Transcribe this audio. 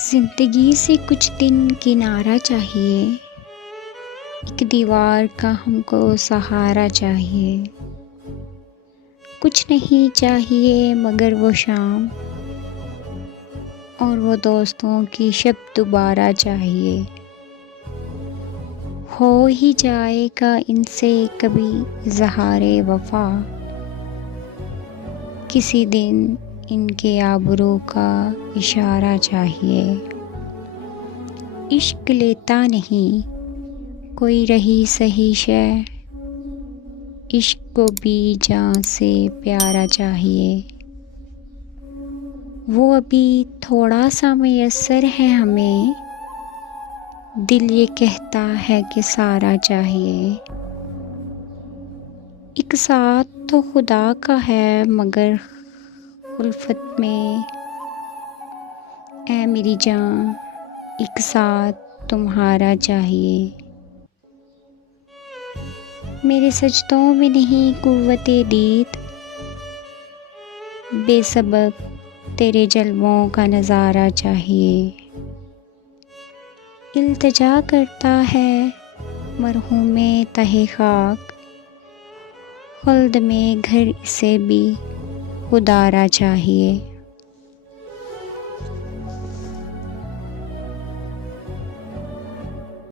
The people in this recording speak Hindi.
जिंदगी से कुछ दिन किनारा चाहिए, एक दीवार का हमको सहारा चाहिए। कुछ नहीं चाहिए मगर वो शाम और वो दोस्तों की शब दोबारा चाहिए। हो ही जाएगा इनसे कभी इज़हारे वफा, किसी दिन इनके आबरू का इशारा चाहिए। इश्क लेता नहीं कोई रही सही शय, इश्क को भी जान से प्यारा चाहिए। वो अभी थोड़ा सा मयस्सर है हमें, दिल ये कहता है कि सारा चाहिए। एक साथ तो खुदा का है मगर उल्फत में ऐ मेरी जान एक साथ तुम्हारा चाहिए। मेरे सजदों में नहीं कुव्वते दीद, बेसबब तेरे जलवों का नज़ारा चाहिए। इल्तिजा करता है मरहूमे तहे खाक, खुल्द में घर इसे भी उदारा चाहिए।